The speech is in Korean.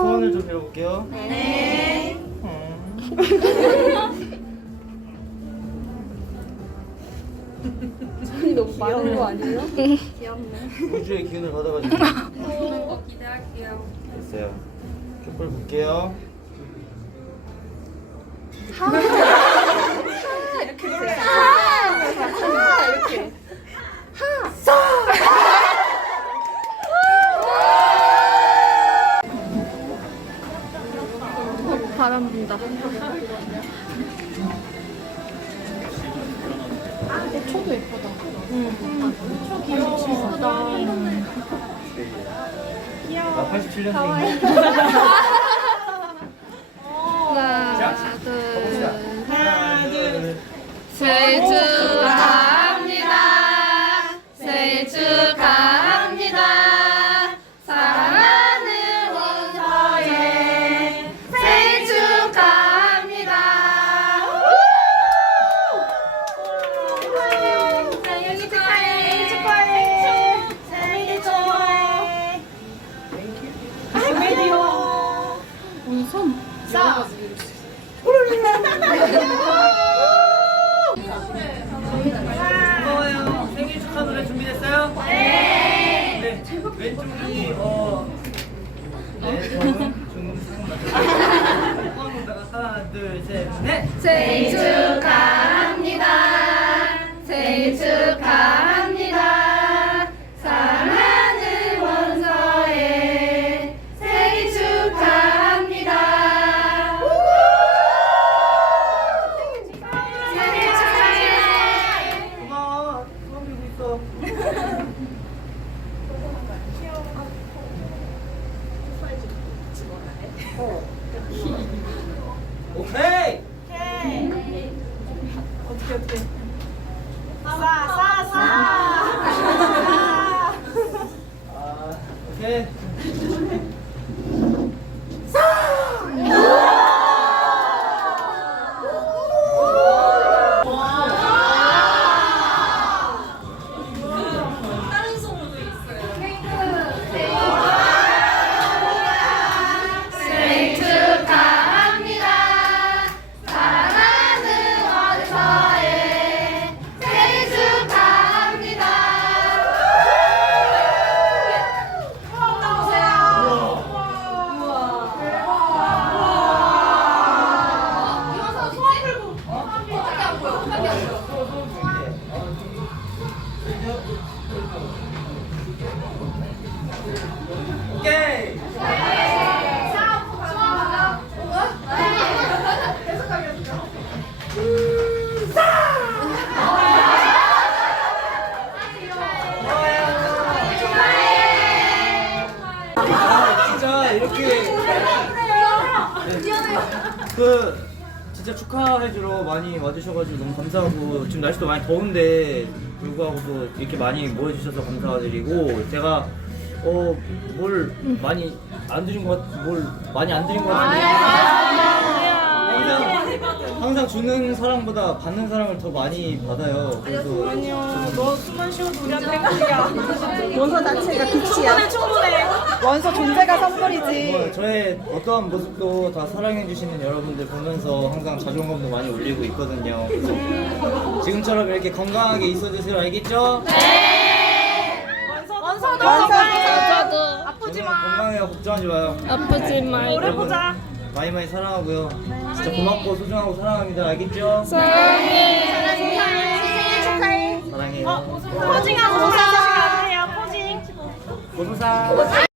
소원을 좀 빌어볼게요. 네. 음. 손이 너무 많은 거 아니에요? 귀엽네. 우주의 기운을 받아가지고 좋은 거 기대할게요. 됐어요. 촛불 볼게요. 아. 바람 분다. 초도 예쁘다. 응. 초 귀여워. 나 87년생이야. 하나, 둘, 하나, 둘. 생 운선. 싸. 고마워요. 생일 축하 노래 준비됐어요? 네. 네. 왼쪽이 어. 네. 저는 중국 상만. 하나, 둘, 셋, 넷. 생일 축하 아, 오케이. 그 진짜 축하해주러 많이 와주셔가지고 너무 감사하고 지금 날씨도 많이 더운데 불구하고도 이렇게 많이 모여주셔서 감사드리고 제가 어 뭘 많이 안 드린 것 같, 뭘 많이 안 드린 것 같은데 항상 항상 주는 사랑보다 받는 사랑을 더 많이 받아요. 그래서 아니요, 너 숨만 쉬어도 우리한테 행복이야. 원서 자체가 빛이야. 충분해. 원서 존재가 선물이지. 뭐 저의 어떠한 모습도 다 사랑해주시는 여러분들 보면서 항상 자존감도 많이 올리고 있거든요. 그래서 지금처럼 이렇게 건강하게 있어주세요. 알겠죠? 원서도 저도 아프지 마. 건강해요. 걱정하지 마요. 아프지 말고 오래 보자. 많이 많이 사랑하고요. 진짜 고맙고 소중하고 사랑합니다. 알겠죠? 사랑해. 생일 축하해. 사랑해요. 포징하고 사랑하세요. 포징. 고소사.